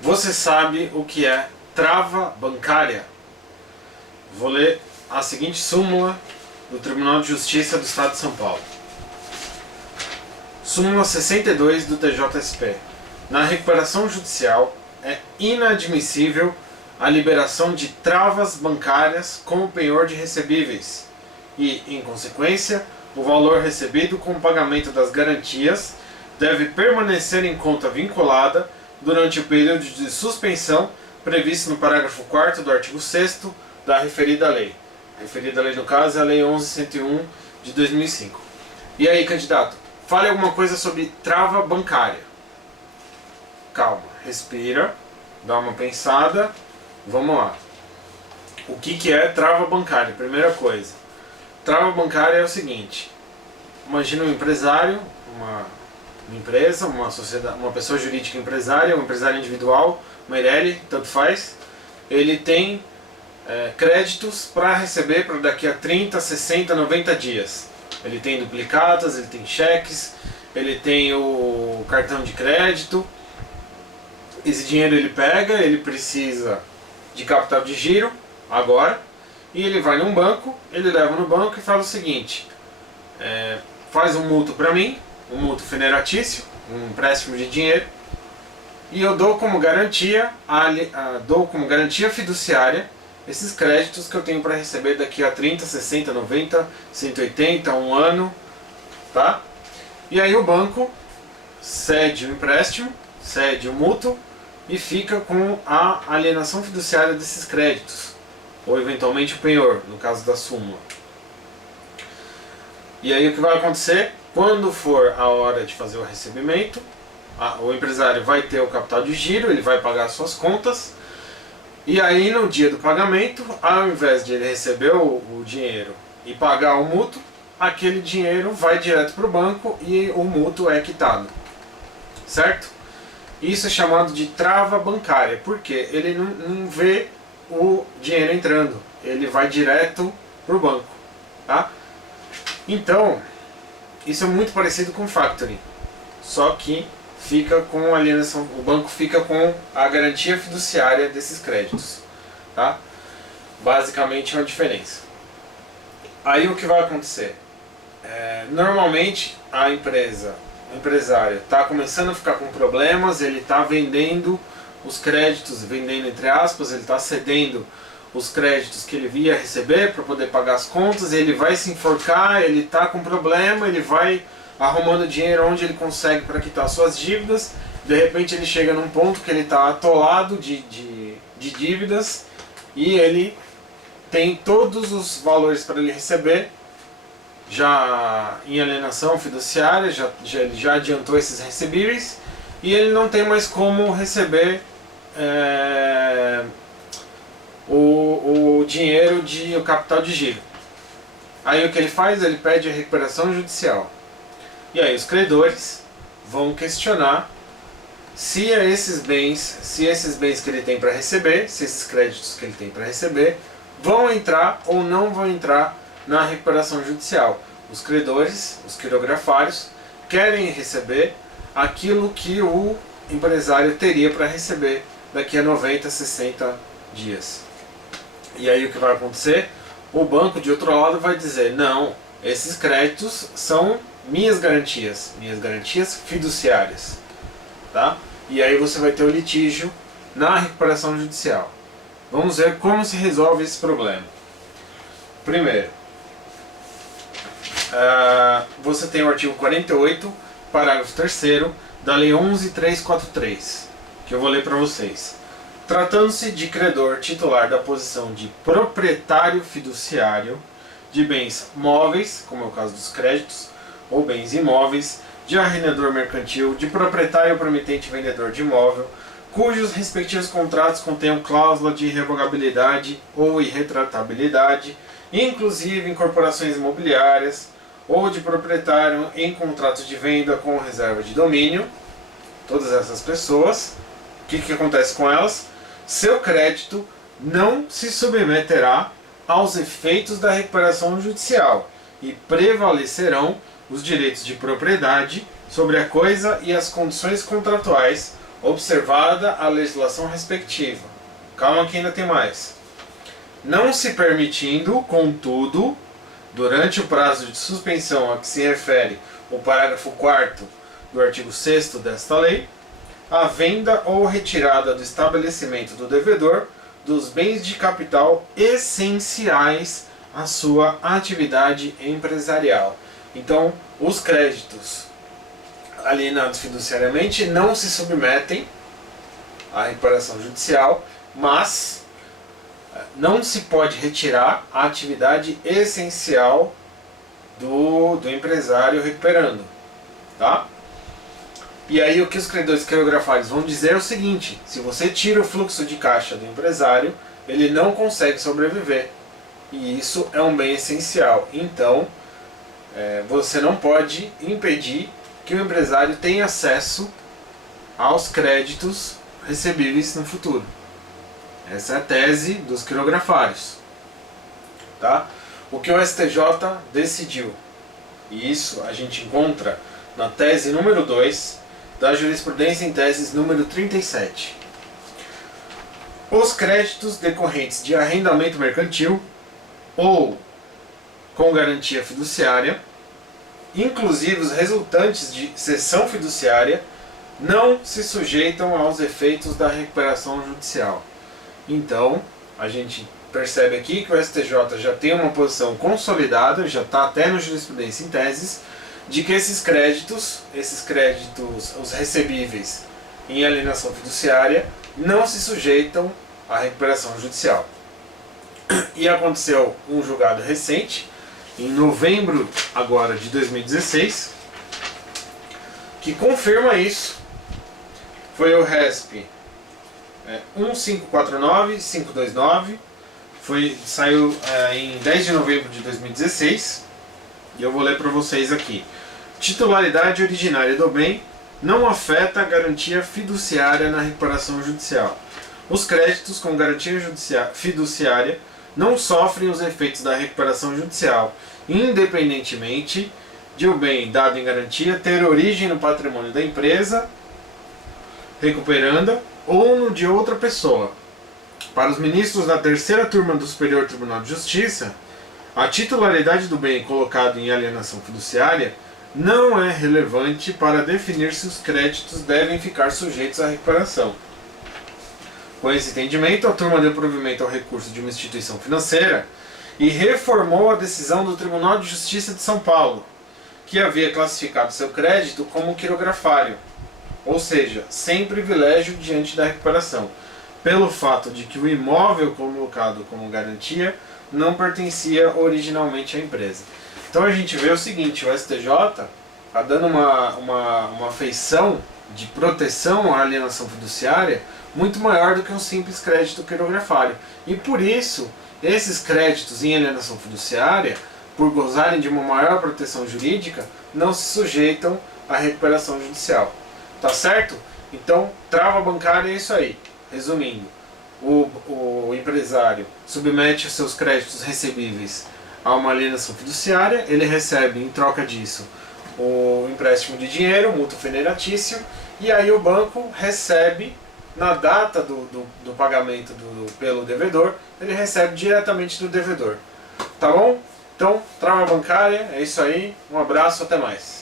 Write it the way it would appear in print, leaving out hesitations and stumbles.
Você sabe o que é trava bancária? Vou ler a seguinte súmula do Tribunal de Justiça do Estado de São Paulo. Súmula 62 do TJSP. Na recuperação judicial é inadmissível a liberação de travas bancárias como penhor de recebíveis e, em consequência, o valor recebido com o pagamento das garantias deve permanecer em conta vinculada durante o período de suspensão previsto no parágrafo 4º do artigo 6º da referida lei. A referida lei, no caso, é a Lei 11.101 de 2005. E aí, candidato, fale alguma coisa sobre trava bancária. Calma, respira, dá uma pensada, vamos lá. O que é trava bancária? Primeira coisa. Trava bancária é o seguinte: imagina um empresário, uma empresa, uma sociedade, uma pessoa jurídica empresária, um empresário individual, uma Meirelli, tanto faz. Ele tem créditos para receber para daqui a 30, 60, 90 dias. Ele tem duplicatas, ele tem cheques, ele tem o cartão de crédito. Esse dinheiro ele pega, ele precisa de capital de giro agora, e ele vai num banco, ele leva no banco e fala o seguinte: faz um mútuo para mim, um mútuo federatício, um empréstimo de dinheiro, e eu dou como garantia fiduciária esses créditos que eu tenho para receber daqui a 30, 60, 90, 180, um ano, tá? E aí o banco cede o empréstimo, cede o mútuo e fica com a alienação fiduciária desses créditos, ou eventualmente o penhor, no caso da súmula. E aí o que vai acontecer? Quando for a hora de fazer o recebimento, o empresário vai ter o capital de giro, ele vai pagar suas contas, e aí no dia do pagamento, ao invés de ele receber o dinheiro e pagar o mútuo, aquele dinheiro vai direto para o banco e o mútuo é quitado, certo? Isso é chamado de trava bancária, porque ele não vê o dinheiro entrando, ele vai direto para o banco, tá? Então, isso é muito parecido com factoring, só que fica com a alienação, o banco fica com a garantia fiduciária desses créditos, tá? Basicamente é uma diferença. Aí o que vai acontecer? Normalmente o empresário está começando a ficar com problemas, ele está vendendo os créditos, vendendo entre aspas, ele está cedendo os créditos que ele via receber para poder pagar as contas, ele vai se enforcar, ele está com problema, ele vai arrumando dinheiro onde ele consegue para quitar suas dívidas. De repente ele chega num ponto que ele está atolado de dívidas e ele tem todos os valores para ele receber já em alienação fiduciária, ele já adiantou esses recebíveis e ele não tem mais como receber o dinheiro o capital de giro. Aí o que ele faz? Ele pede a recuperação judicial. E aí os credores vão questionar se esses bens que ele tem para receber, se esses créditos que ele tem para receber, vão entrar ou não vão entrar na recuperação judicial. Os credores, os quirografários, querem receber aquilo que o empresário teria para receber daqui a 90, 60 dias. E aí o que vai acontecer? O banco, de outro lado, vai dizer: não, esses créditos são minhas garantias fiduciárias, tá? E aí você vai ter o litígio na recuperação judicial. Vamos ver como se resolve esse problema. Primeiro, você tem o artigo 48, parágrafo 3º da Lei 11.343, que eu vou ler para vocês. Tratando-se de credor titular da posição de proprietário fiduciário de bens móveis, como é o caso dos créditos, ou bens imóveis, de arrendador mercantil, de proprietário promitente vendedor de imóvel, cujos respectivos contratos contenham cláusula de irrevogabilidade ou irretratabilidade, inclusive incorporações imobiliárias, ou de proprietário em contratos de venda com reserva de domínio. Todas essas pessoas, o que acontece com elas? Seu crédito não se submeterá aos efeitos da recuperação judicial e prevalecerão os direitos de propriedade sobre a coisa e as condições contratuais observada a legislação respectiva. Calma que ainda tem mais. Não se permitindo, contudo, durante o prazo de suspensão a que se refere o parágrafo 4º do artigo 6º desta lei, a venda ou retirada do estabelecimento do devedor dos bens de capital essenciais à sua atividade empresarial. Então, os créditos alienados fiduciariamente não se submetem à recuperação judicial, mas não se pode retirar a atividade essencial do empresário recuperando, tá? E aí o que os credores quirografários vão dizer é o seguinte: se você tira o fluxo de caixa do empresário, ele não consegue sobreviver. E isso é um bem essencial. Então, você não pode impedir que o empresário tenha acesso aos créditos recebíveis no futuro. Essa é a tese dos quirografários. Tá? O que o STJ decidiu, e isso a gente encontra na tese número 2 da jurisprudência em teses número 37. Os créditos decorrentes de arrendamento mercantil ou com garantia fiduciária, inclusive os resultantes de cessão fiduciária, não se sujeitam aos efeitos da recuperação judicial. Então, a gente percebe aqui que o STJ já tem uma posição consolidada, já está até no jurisprudência em teses, de que esses créditos, os recebíveis em alienação fiduciária, não se sujeitam à recuperação judicial. E aconteceu um julgado recente, em novembro agora de 2016, que confirma isso. Foi o RESP 1549529, saiu em 10 de novembro de 2016, e eu vou ler para vocês aqui. Titularidade originária do bem não afeta a garantia fiduciária na recuperação judicial. Os créditos com garantia fiduciária não sofrem os efeitos da recuperação judicial, independentemente de o bem dado em garantia ter origem no patrimônio da empresa recuperanda ou no de outra pessoa. Para os ministros da terceira turma do Superior Tribunal de Justiça, a titularidade do bem colocado em alienação fiduciária não é relevante para definir se os créditos devem ficar sujeitos à recuperação. Com esse entendimento, a turma deu provimento ao recurso de uma instituição financeira e reformou a decisão do Tribunal de Justiça de São Paulo, que havia classificado seu crédito como quirografário, ou seja, sem privilégio diante da recuperação, pelo fato de que o imóvel colocado como garantia não pertencia originalmente à empresa. Então a gente vê o seguinte: o STJ está dando uma feição de proteção à alienação fiduciária muito maior do que um simples crédito quirografário. E por isso, esses créditos em alienação fiduciária, por gozarem de uma maior proteção jurídica, não se sujeitam à recuperação judicial. Tá certo? Então, trava bancária é isso aí. Resumindo, o empresário submete os seus créditos recebíveis a uma alienação fiduciária, ele recebe em troca disso o empréstimo de dinheiro, mútuo federatício, e aí o banco recebe, na data do pagamento pelo devedor, ele recebe diretamente do devedor. Tá bom? Então, trava bancária, é isso aí, um abraço, até mais.